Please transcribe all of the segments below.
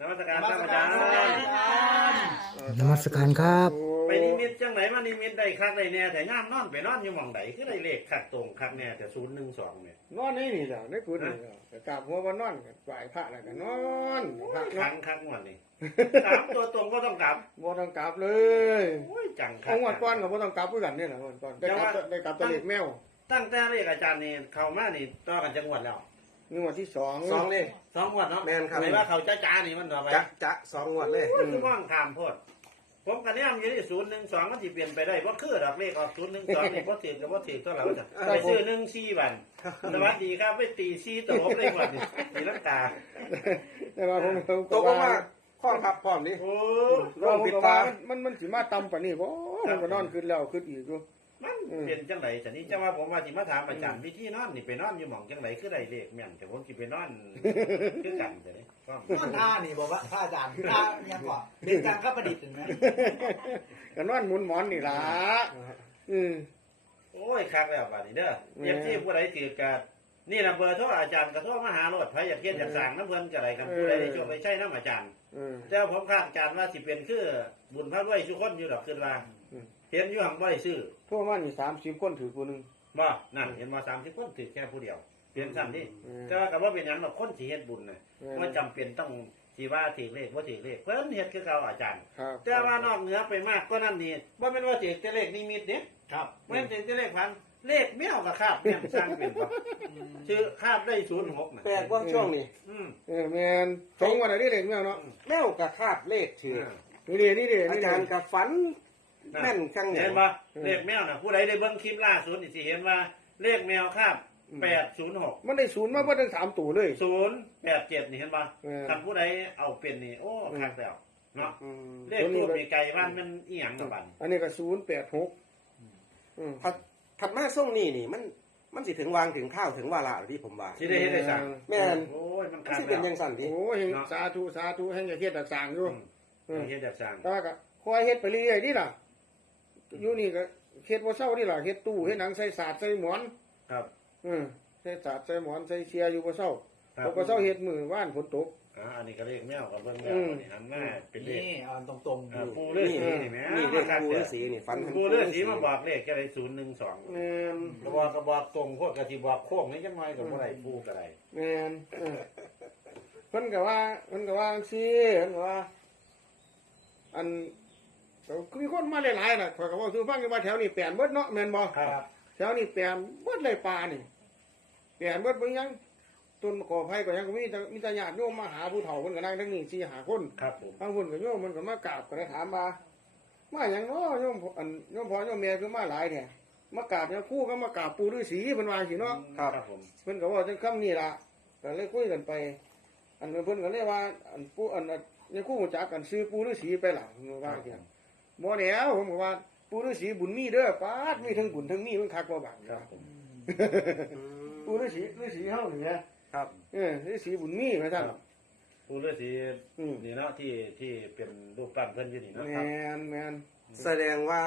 นมัสการครับอาจารย์นมัสการครับ ไปนิมิตจังไหนมานิมิตได้คักได้แน่แต่ย่ามนอนไปนอนอยู่หม่องใดคือได้เลขคักตรงคักแน่แต่ศูนย์หนึ่งสองเนี่ยนอนนี่นี่แหละในกุฏินี่ก็กราบหัวว่านอนก็ไหว้พระแล้วก็นอนพระคัเนาะงคักงวดนี่สามตัวตรงก็ต้องกลับบ่ต้องกราบเลยโอ้ยจังคัเอางวดก่อนก็บ่ต้องกราบคือกันนี่แหละงวดก่อนได้กราบได้กราบตัวเลขแมวตั้งแต่เลขอาจารย์นี่เข้ามานี่ต่อกันจังหวัดแล้วนี่ งวดที่สองสองเลยสองงวดเนาะแม่นครับไหนว่าเขาจ้าจ้านี่มันต่อไปจะจะสองงวดเลยโอ้ยคือว่างถามโพดผมกันเนี่ยมันอยู่ที่ศูนย์หนึ่งสองมันสิเปลี่ยนไปได้เพราะคือดอกเลขออกศูนย์หนึ่งสองนี่เพราะถือกับว่าถือเท่าไหร่วะจ้ะไปซื้อหนึ่งสี่บันสวัสดีครับไปตีสี่ตลบเลยวันนี้ตีลังกาแต่ว่าผมผมตกลงมาข้อพับพร้อมนี่โอ้ก็ผมก็ว่ามันมันสิมาต่ำปานนี้บ่มันก็นอนขึ้นแล้วขึ้นอีกอยู่ มันเป็นจังไรจะนี่จะว่าผมว่าสิมาถามอาจารย์วิธีนอนนี่ไปนอนอยู่หม่องจังไรคือได้เลขแม่นแต่ผมสิไปนอน คือกันจะนี่ก็นอนท่านี่บอกว่าพระอาจารย์ท่าเนี่ยก่อนเป็นการข้าประดิษฐ์เห็นไหมก็นอนหมุนหมอนนี่ล่ะอืม โอ้ยคักแล้วบัดนี้เด้อเทียบที่ผู้ใดถือกันี่นะเบอร์โทรอาจารย์ก็โทรมาหาโลดไผอยากเฮ็ดอยากสั่งน้ำเพิ่นก็ได้กันผู้ใดได้ช่วยไปใช้น้ำอาจารย์ อืม แต่ผมคาดการณ์ว่าสิเป็นคือบุญพระด้วยทุกคนอยู่ดอกขึ้นว่าอืม เห็นอยู่หังบ่ได้ซื้อพวกมันนี่30คนถือผู้หนึงบ่นั่นเห็นมา30คนถือแค่ผู้เดียวเปลี่ยนซ้ำนี่อืมแต่ว่าก็บ่เป็นหยังหรอกคนสิเฮ็ดบุญน่ะอืมว่าจำเป็นต้องสิว่าถือเลขบ่ถือเลขเพิ่นเฮ็ดคือเก่าอาจารย์ครับแต่ว่านอกเหนือไปมากก็นั่นนี่บ่แม่นว่าถือแต่เลขนิมิตเด้ครับแม่นถือแต่เลขพันเลขแมวก็คาบแม่นสร้างเป็นบ่ชื่อคาบได้06น่ะแปลกว่าช่วงนี้อืมเออแม่นสองวันอะไรเด็กแมวเนาะแมวกับคาบเลขถือนี่เด้นี่เด้อานี่จาเด้รย์กับฝัน แม่นข้างเนี่เห็ยนบ่เลขแมวน่ะผู้ใดได้เบิ่งคลิปล่าสุดนี่สิเห็นว่า เลขแมวคาบ806มันได้ศูนย์มาเพิ่นทั้งสามตัวเลยศูนย์แปดเจ็ดนี่เห็นป่ะเออท่านผู้ใดเอาเป็นนี่โอ้คักแล้วเนาะอืมเลขทูบมีไก่บ้านมันอีหยังกับบันอันนี้ก็ศูนย์แปดหกอืมถัดถัดมาส่งนี่นี่มันมันสิถึงวางถึงข้าวถึงวาระที่ผมว่าสิได้เฮ็ดได้สั่งแม่นโอ้ยมันมันคักสิแล้เป็นวยังสั่นดิโอ้ยสาธุสาธุให้เฮ็ดต่างๆอยู่อืมเฮ็ดแบบสั่งแต่ว่าก็คอยเฮ็ดไปเรื่อยๆนี่ล่ะ อยู่นี่ก็เฮ็ดบ่เศร้านี่ล่ะเฮ็ดตู้เฮ็ดหนังใส่ศาสตร์ใส่หมอนครับ อืมใส่ศาสตร์ใส่หมอนใส่เชียร์อยู่บ่เศร้าครับ่เศร้าเฮ็ดมือว่านฝนตก อ่าอันนี้ก็เลขแมวกับเบิ่งแมอืวมนี่หันมาเป็นเลขนี่เอาตรงๆอ่าดูปูเลือดสีนี่แหม่นี่เลขคักปูเด้ฤาอษีนี่ฝันถึงปูเลือดสีมาบอกเลขแค่ได้ศูนย์หนึ่งสองแม่นกระบอกกระบอกตรงพวกกะสิบอกโค้งนี่จังไงกับบ่ได้ปูก็ได้แม่นเออเพิ่นก็ว่าเพิ่นก็ว่าจังซี่เพิ่นก็ว่า อันก็ มีคนมาหลายๆน่ะข้อยก็เว้าสู่ฟังอยู่ว่าแถวนี้แปลนเบิดเนาะแม่นบ่ครับแถวนี้แปลนเบิดเลยป่านี่แปลนเบิดเบิ่งยังต้นกอไผ่ก็ยังก็มีแต่มีแต่ญาติโยมมาหาผู้เฒ่าเพิ่นก็นั่งทั้งนี้สี่หาคนครับผมบางคนก็โยมมันก็มากราบก็ได้ถามว่ามาหยังเนาะโยมพ่ออันโยมพ่อโยมแม่คือมาหลายแท้มากราบเนี่ยครู่ก็มากราบปู่ฤาษีเพิ่นว่าสิเนาะครับผมเพิ่นก็เว่าจังคำนี้ล่ะก็เลยคุยกันไป อันเพิ่นก็เลยว่าอันปู่อันเนี่ยครู่รู้จักกันซื้อปู่ฤาษีไปล่ะเพิ่นว่าจัง บ่แล้วผมก็ว่าปู่ฤาษีบุญมีเด้อปาดมีทั้งบุญทั้งมีมันคักบ่บาดครับผมอืมปู่ฤาษีฤาษีเฮานี่นะครับเออฤาษีบุญมีว่าซั่นปูเลือดสีอืมนี่เนาะที่ที่เป็นรูปปั้นเพิ่นอยู่นี่เนาะแมครับนแมนแสดงว่า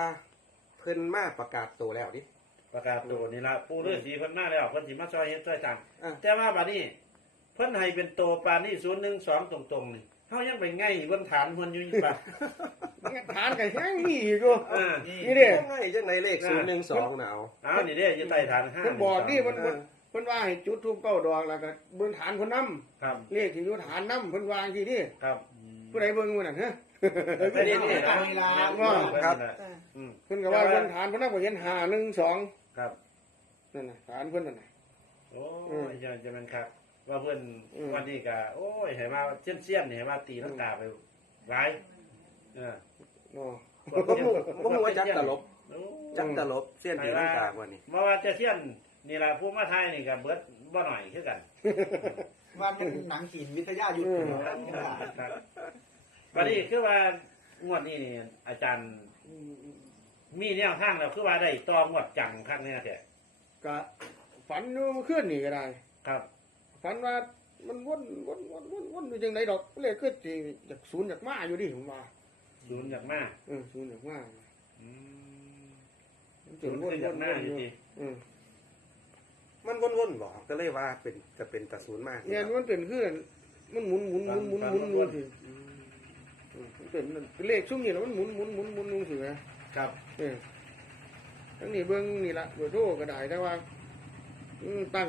เพิ่นมาประกาศตัวแล้วดิประกาศตัวนี่ละปูเลือดสีเพิ่นมาแล้วเพิ่นสิมาซอยเฮ็ดซอยสั่งอะแต่ว่าบัดนี้เพิ่นให้เป็นโตปานนี่ศูนย์หนึ่งสองตรงๆนี่ เฮายังไปไงเบิ่งฐานเพิ่นอยู่ป่ะฐานก็ยังมีอีกอยู่อ่านี่นี่เด้ง่ายจังไหนเลขศูนย์หนึ่งสองน่ะเอาอ้าวนี่เด้อยู่ใต้ฐานห้าเพิ่นบอกนี่เพิ่นเพิ่นเพิ่นว่าให้จุดธูปเก้าดอกแล้วก็เบิ่งฐานเพิ่นนำครับเลขที่อยู่ฐานนำเพิ่นวางที่นี่ครับผู้ใดเบิ่งมื้อนั้นฮะไม่ได้นี่เวลาครับอืมเพิ่นก็ว่าเบิ่งฐานเพิ่นนำก็เห็น5 1 2ครับนั่นน่ะฐานเพิ่นนั่นน่ะโอ้ยจะจะมันครับ ว่าเพิ่นอืม วันนี้ก็โอ้ยให้มาเสี้ยนๆนี่ให้มาตีน้ำตาไปหลายเออเนาะบ่ฮู้บ่ฮู้ว่าจักตลบ โอ้จักตลบเสี้ยนตีลังกากว่านี่มาว่าจะเสี้ยนนี่ล่ะผู้มาไทยนี่ก็เบิดบ่หน่อยคือกัน ว่าเป็นหนังขีนวิทยายุทธ์อยู่แล้วครับวันนี้คือว่างวดนี้นี่อาจารย์มีแนวทางแล้วคือว่าได้ต่องวดจังครั้งนี้แท้ก็ฝันอยู่เมื่อคืนนี่ก็ได้ ครับ ฝันว่ามันวนวนวนวนวนอยู่จังไดดอกเลขคือสิจากศูนย์จากมาอยู่ดิผมว่าศูนย์จากมาเออศูนย์จากมาอืมมันศูนย์คือจากมาอยู่ดีอืมมันวนๆบ่ก็เลยว่าเป็นจะเป็นตะศูนย์มากเนี่ยมันเป็นคือมันหมุนหมุนหมุนหมุนหมุนหมุนสิอืเป็นเป็นเลขชุ่มนี่แล้วมันหมุนหมุนหมุนหมุนลงสินะครับเออทั้งนี้เบิ้งนี่ละเบอร์โทรก็ได้แต่ว่าอืมตั้ง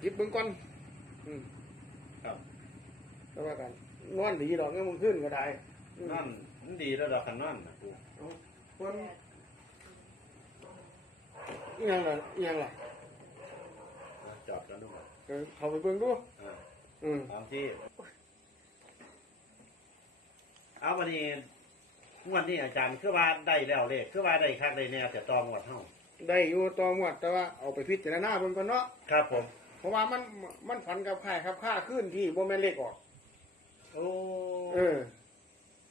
หยิบเบิ้งก่อนอืมครับแต่ว่ากันนอนดีดอกเนี่ยมันขึ้นก็ได้อืมนั่นมันดีแล้วดอกคันนั่นนะปูคนอิหยังล่ะอิหยังล่ะอะจอดกันดูเออเขาไปเบิ้งดูอ่าอืมตามที่เอาวันนี้งวดนี้อาจารย์คือว่าได้แล้วเลขคือว่าได้คักได้แน่แต่ตองวดเฮาได้อยู่ต่อหมวดแต่ว่าเอาไปพิจารณาเบิ่งก่อนเนาะ ครับผม เพราะว่ามันมันฝันกับค่ายครับค่าขึ้นที่บ่แม่นเลขออกโอ้เออ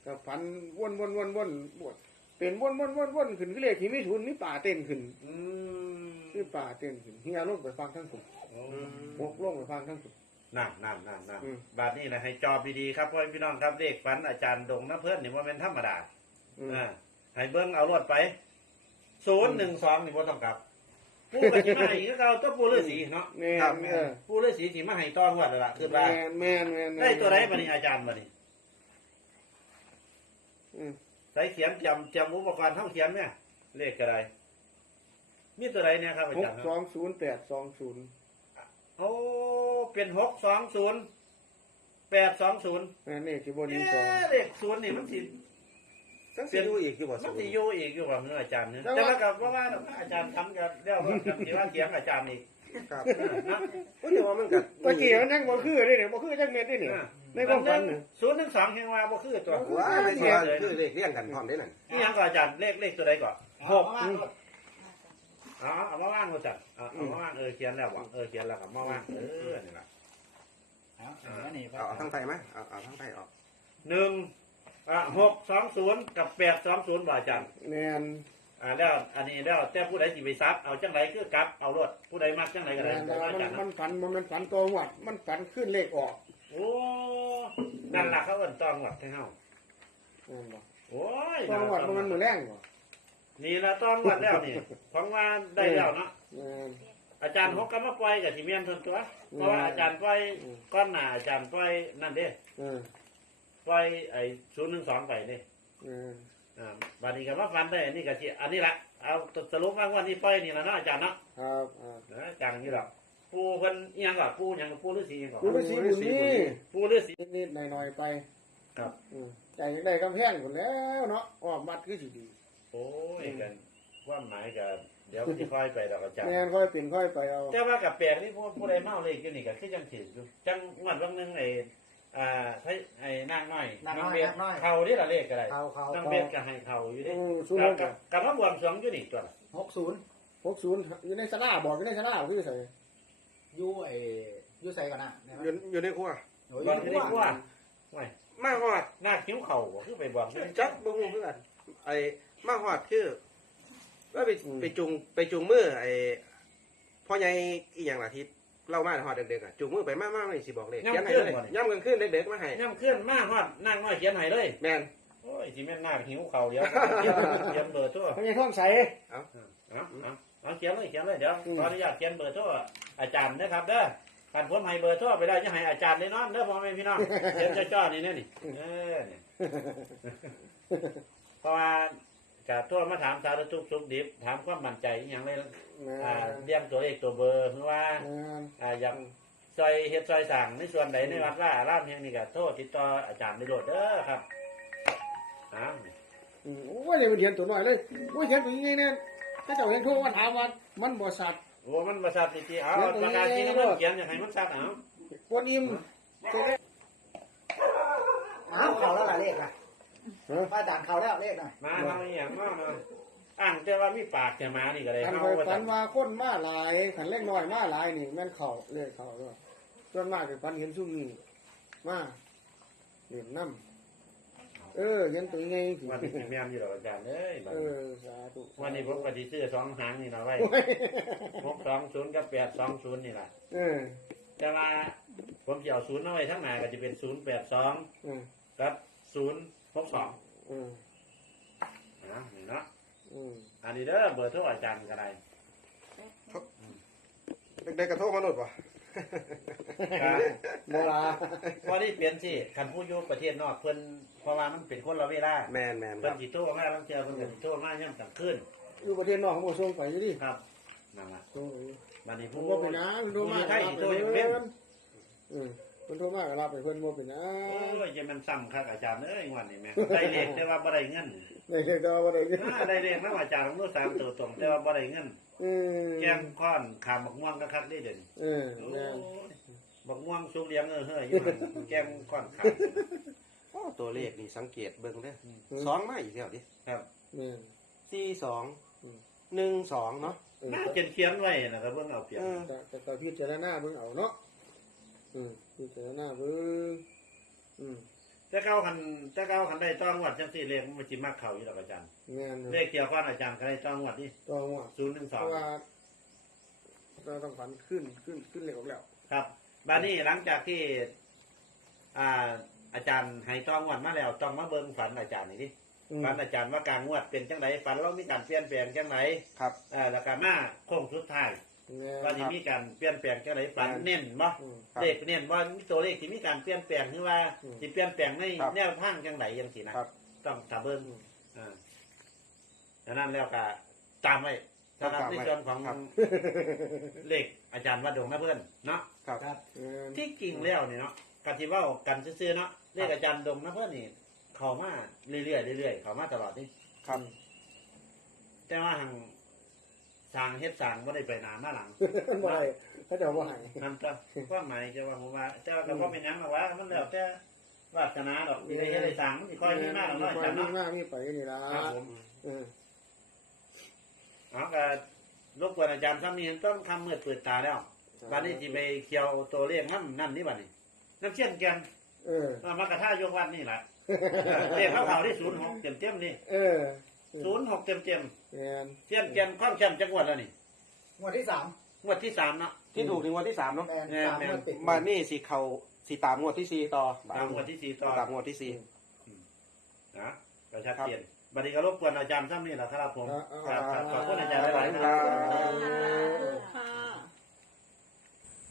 กับฝันวนวนวนวนบวดเป็นวนวนวนวนขึ้นก็เลขที่มีทุนนี่ป่าเต้นขึ้น อืมนี่ป่าเต้นขึ้นเฮียลงไปฟังทั้งสุดโอ้หกลงไปฟังทั้งสุดนั่นนั่นนั่นนั่นอืมบาทนี้นะให้จอบดีๆครับพ่อพี่น้องครับเลขฝันอาจารย์ดงน้ำเพื่อนนี่ว่าเป็นธรรมดาอืมอ่าให้เบิ้งเอารวดไปศูนย์หนึ่งสองนี่บ่ต้องกลับ ปูกับสิมาให้คือเก่าตัวปูฤาษีเนาะแม่นเออปูฤาษีสิมาให้ต้อนวัดแล้วล่ะคือว่าแม่นแม่นแม่นแม่นได้ตัวไหนบัดนี้อาจารย์บัดนี้อืมใส่เขียนจำจำอุปกรณ์เท่าเขียนเนี่ยเลขอะไรมีตัวไหนเนี่ยครับอาหจากรย์คสรับองศูนย์แปดสองศูนย์โอ้เป็นหกสองศูนย์แปดสองศูนย์ แม่นนี่สิบ่เอ๊ดีสองะเลขศูนย์นี่มันสิ จังสิอยู่อีกอยู่บ่มันสูสิอยู่อีกอยู่ว่าเมื่ออาจารย์เนี่ยแต่แต่ว่าว่ากับว่าว่าอาจารย์ทำกับเรื่องว่ากับที่ว่าเถียงอาจารย์อีกครับนะโอ้ยเดี๋ยวว่ามันก็ตะกี้มันยังบ่คือได้เนี่ยบ่คือจักเม็ดได้เนี่ยในความฝันน่ะศูนย์หนึ่งสองเฮงว่าบ่คือตัวว่าไม่ใช่ว่าคือเลขเรียงกันพร้อมได้นั่นนี่ยังก็อาจารย์เลขเลขตัวใดก่อนหกเอาเอามาว่างมาจัดเอาเอามาว่างเออเขียนแล้วว่ะเออเขียนแล้วกับมาว่างเออนี่ล่ะเอาเอานี่เอาเอาทั้งไทยไหมเอาเอาทั้งไทยออกหนึ่ง อ่าหกสองศูนย์กับแปดสองศูนย์บ่อาจารย์แม่นอ่าแล้วอันนี้แล้วแต่ผู้ใดสิไปซับเอาจังไรคือกลับเอารถผู้ใดมักจังไรก็ได้แม่นแต่อาว่ามันจารย์มันะนฝันบ่แมันฝันตัวหวัด มันฝันขึ้นเลขออกโอ้นั่นล่ะเขาเอิ้นตองหวัดให้เฮาแม่นบ่โอ้ยตัวหวัดมันมือแรงบ่นี่ละตองหวัดแล้วนี่ของว่าได้แล้วเนาะ แม่นอาจารย์หกก็มาปล่อยกับสิเมียนทนตัว เพราะว่าอาจารย์ปล่อยอืมก้อนหน้าอาจารย์ปล่อยนั่นเด้ เออ ปล่อยไอ้ศูนย์หนึ่งสองไปเด้เอออ่าบาดนี้ก็ว่าฟันได้อันนี้ก็สิอันนี้ละเอาสรุปว่าวันนี้ปล่อยนี่ละเนาะอาจารย์เนาะครับอ่านะอาจารย์นี่หรอกปูเพิ่นอิหยังก่อนปูหยังปูฤาษีอิหยังก่อนปูฤาษีบุญนี่ปูฤาษีนิดๆหน่อยๆไปครับอืมใจอยากได้กำแพงพุ่นแล้วเนาะออกมัดคือสิดี โอ้ยกันความหมายก็เดี๋ยวสิค่อยไปดอกอาจารย์ แม่นค่อยเป็นค่อยไปเอา แต่ว่ากับแปลกนี่ผู้ผู้ใดเมาเลขอยู่นี่ก็คือจังถืออยู่จังงวดวันหนึงไอ้ อ่าไอ้ไอ้นางน้อยนางน้อยเบียนางน้อยเขาที่ละเลขก็ได้เขาเขานางเบียก็ให้เขาอยู่ดิโอ้สู้กับกักับ กับมาบวงสรวงอยู่นี่ตัวละหกศูนย์60อยู่ในสลาบอกอยู่ในสลาคือใส่ยูไอ้ยูใส่ก่อนนะเนี่ยอยู่อยู่ในครัวโอ้ยบอกยูที่ในนี่ครัวว่าไม่มาฮอดหน้าคิ้วเข่าบ่คือไปบอกอยู่จักบ่ฮู้คือกันไอ้มาฮอดคือว่าไปไปจุงไปจุงมือไอ้พ่อใหญ่อีหยังล่ะที่ เล่ามาฮอดเด็กๆอะจุงมือไปมามาไม่สิบอกเลขเขียนให้เลยย่ำกลางคืนเด็กๆมาให้ย่ำเคลื่อนมาฮอดนางน้อยเขียนให้เลยแม่นโอ้ยสิแม่นหน้าหิวเข่าเดี๋ยวเขียนเขียนเบอร์โทรเขาใหญ่ท่องใส เอาเอาเอาเขียนเลยเขียนเลยเดี๋ยวอืม ขออนุญาตเขียนเบอร์โทรอาจารย์นะครับเด้อการผมให้เบอร์โทรไปได้จะให้อาจารย์ได้นอนเด้อพ่อแม่พี่น้องเขียนจ้อๆนี่เนี่ยนี่เออเนี่ยเพราะว่า กับโทรมาถามสารทุกข์สุขดิบถามความมั่นใจอหย่างไรแม่อ่านเรียงตัวเลขตัวเบอร์หรือว่าแม่นอ่าอยากซอยเฮ็ดซอยสั่งในส่วนใดในวัดว่าร้านแห่งนี้ก็โทษติดต่ออาจารย์ได้โลดเด้อครับอ้าวอืมโอ้ยอย่าไปเขียนตัวน้อยเลยโอ้ยเขียนตัวนี้เนี่ยถ้าเจ้าเห็นโทรมาถามว่ามันบ่สัตว์โอ้มันประสาทติๆเอาประกาศที่มันเขียนอย่างไรมันซักเอา กวนอิ่มเจ๊เล็กอ้าวเขาแล้วล่ะเลขนะเออ พระอาจารย์เขาแล้วเลขหน่อยมาทำอหย่างมามาอ่างแต่ว่ามีปากแต่มานี่ก็เลยคันเอาเคยว่าฝัจันงว่าคนมาหลายขันเล็กน้อยมาหลายนี่แม่นเข่าเลยเข่าด้วยส่วนมากเป็นฝันเห็นซุ่มนี่มาเห็นน้ำเออเห็นตัวไงสิวันนี้แม่นอยู่หรอกอาจารย์เอ้ยบัดเอนี้อสาธุวันนี้ผมก็สิซื้อสองหางนี่นะไว้หกสองศูนย์กับแปดสองศูนย์นี่แหละเออแต่ว่าผมจะเอาศูนย์เอาไว้ทั้งหน้าก็จะเป็นศูนย์แปดสองเออกับศูนย์ หกสองเออนะนี่เนาะอืมอันนี้เด้อเบอร์โทรอาจารย์ก็ได้ได้กระทบมนุษย์ป่ะครับโบราณพอที่เปลี่ยนสิคันผู้อยู่ประเทศนอกเพิ่นเพราะว่ามันเป็นคนละเวลาแมนแมนคเพิ่รันบสิโทรมาบางเทื่อเพิ่นก็สิโทรมาย่ำกลางคืนอยู่ประเทศนอกเขาบอกส่งไปอยู่ดิครับนั่นล่ะส่งไปบัดนี้ผผู้มบ่เป็นนะเพิ่นโทรผู้มาอยู่ไทยรับสิไปโทรอย่างเพิ่เว้นนเออเพิ่นโทรมาก็รับไปเพิ่นบ่เป็นนะโอ้ยจะมันซ้ำคักอาจารย์เอ้ยงวันนี้แม่ได้เลขแต่ว่าบ่ได้เงินได้เด็กดอกบ่ได้เงินอ่าได้เลขนำอาจารย์ของตัวสามตัวตรงแต่ว่าบ่ได้เงินเออแกงค้อนขามบักม่วงก็คักได้เด่นเออโอ้แม่นยบักม่วงสุกเลี้ยงเออเฮ้ยอยู่หั่นแกงค้อนขาม โอ้ตัวเลขนี่สังเกตเบิ่งเด้ออืมสองมาอีกแล้วดิครับ แม่น สี่สองอืม หนึ่งสองเนาะ เออน่าจะเขียนไว้นะครับเบิ่งเอาเปรียบเออ แต่แต่แต่พิจารณาเบิ่งเอาเนาะ อืมพิจารณาเบิ่งอืมแต่เก้าคันแต่เก้าคันได้ต้องวัดจังสี่เลขมันสิมักเข้าอยู่ดอกอาจารย์แม่นเลขเกี่ยวกับอาจารย์ก็ได้ต้องวัดนี่ต้องว่าศูนย์หนึ่งเพสองราะว่าเราต้องฝันขึ้นขึ้นขึ้นเลยออกแล้ว ครับบานี้หลังจากที่ อ่า อาจารย์ให้ต้องวัดมาแล้วต้องมาเบิ่งฝันอาจารย์นี่ดิอืมฝันอาจารย์ว่ากลางงวดเป็นจังไดฝันเรามีการเปลี่ยนแปลงจังไดครับอ่าแล้วก็มาโค้งสุดท้ายแม่ ว่าสิมีการเปลี่ยนแปลงจังไดฝันครับเน้นบ่อืมครับ เลขเน้นว่ามีตัวเลขที่มีการเปลี่ยนแปลงหรือว่าอืมสิเปลี่ยนแปลงในครับแนวทางจังไดจังซี่นะครับ ต้องตาเบิ่งอืมอ่าดังนั้นแล้วก็ตามไว้สำหรับในส่วนของครับ เลขอาจารย์วัดดงนะเพื่อนเนาะ ครับครับแม่นที่จริงแล้วเนี่ยเนาะกันที่เว่ากันซื่อๆเนาะเลขอาจารย์ดงนะเพื่อนนี่ เขามาเรื่อยๆเรื่อยๆเขามาตลอดนี่ครับ แต่ว่าทาง สร้างเฮ็ดสร้างบ่ได้ไปหนามาหลังมันบ่ได้เขาจะบ่ให้นั่นก็ความหมายจะว่าผมว่าแต่ว่าก็บ่เป็นหยังหรอกว่ามันแล้วแต่วาสนาดอกมีได้เฮ็ดได้สร้างมันสิค่อยมีมาหรอกเนาะอาจารย์มีเนาะมามีไปนี่ล่ะครับผมเออเอาก็รบกวนอาจารย์ซ้ำนี่ต้องทำมืดเปิดตาแล้วบัดนี้สิไปเคี่ยวตัวเลขนั่นนั่นนี่บัดนี้น้ำเชี่ยนกันเออ เอามากระท่ายกวันนี่แหละเลขเขาเขาที่ศูนย์หกเต็มเต็มๆนี่เออ ศูนย์หกเต็มเต็ม แม่นๆเชี่ยนแกนความแชมป์จังหวัดแล้วนี่งวดที่สามงวดที่สามเนาะ ที่ถูกถึงวันที่สามเนาะแมนแม่นสามแม่น งวดติดมานี่สิเขาสิตามงวดที่สี่ต่อตามงวดที่สี่ต่อตามงวดที่สี่ นะประชัดเจนบัดนี้ก็รบกวนอาจารย์ซ้ำนี่แหละครับผมครับครับขอบคุณอาจารย์หลายๆคครัรับบ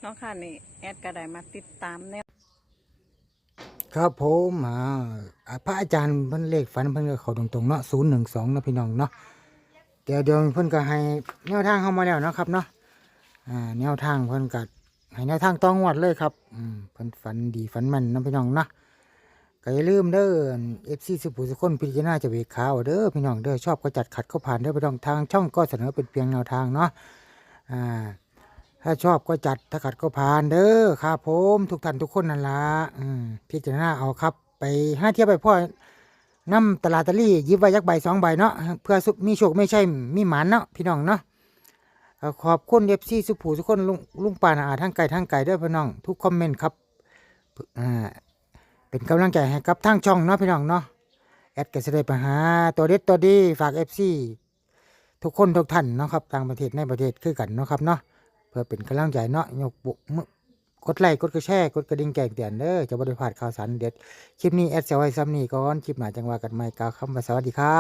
เนาะค่ะนี่แอดก็ได้มาติดตามแนว ครับผมอ่าอ่าพระอาจารย์เพิ่นเลขฝันเพิ่นก็เข้าตรงๆเนาะ012เนาะพี่น้องเนาะ เดี๋ยวเดี๋ยวเพิ่นก็ให้แนวทางเข้ามาแล้วนะครับเนาะอ่าแนวทางเพิ่นก็ให้แนวทางต้องวัดเลยครับอืมเพิ่นฝันดีฝันแม่นนาะพี่น้องเนาะก็อย่าลืมเด้อ FC สุภูสุคนพิจารณาจะเวกขาวเด้อพี่น้องเด้อชอบก็จัดขัดก็ผ่านเด้อพี่น้องทางช่องก็เสนอเป็นเพียงแนวทางเนาะอ่าถ้าชอบก็จัดถ้าขัดก็ผ่านเด้อครับผมทุกท่านทุกคนนั่นละอืมพิจารณาเอาครับ ไปห้าเทียบไปพ่อ น้ำตลาดตะลี่ยิบไว้ยักใบสองใบเนาะเพื่อสุมีโชคไม่ใช่มีหมานเนาะพี่น้องเนาะขอบคุณเอฟซีสุผูทุกคนลุงลุงปานอาทั้งไก่ทั้งไก่ด้อพี่น้อง ทุกคอมเมนต์ครับเป็นกำลังใจให้กับทางช่องเนาะพี่น้องเนาะแอดก็จะได้ไปหาตัวเด็ดตัวดีฝากเอฟซีทุกคนทุกท่านเนาะครับต่างประเทศในประเทศคือกันเนาะครับเนาะเพื่อเป็นกำลังใจเนาะยกบุมือ กดไลค์กดกระแชร์กดกระดิ่งแก่งเตือนเด้อจะบริพลาดข่าวสารเด็ดคลิปนี้แอดเซลไว้ซ้ำนี้ก่อนคลิปหน้าจังว่ากันใหม่กล่าวคำว่าสวัสดีครับ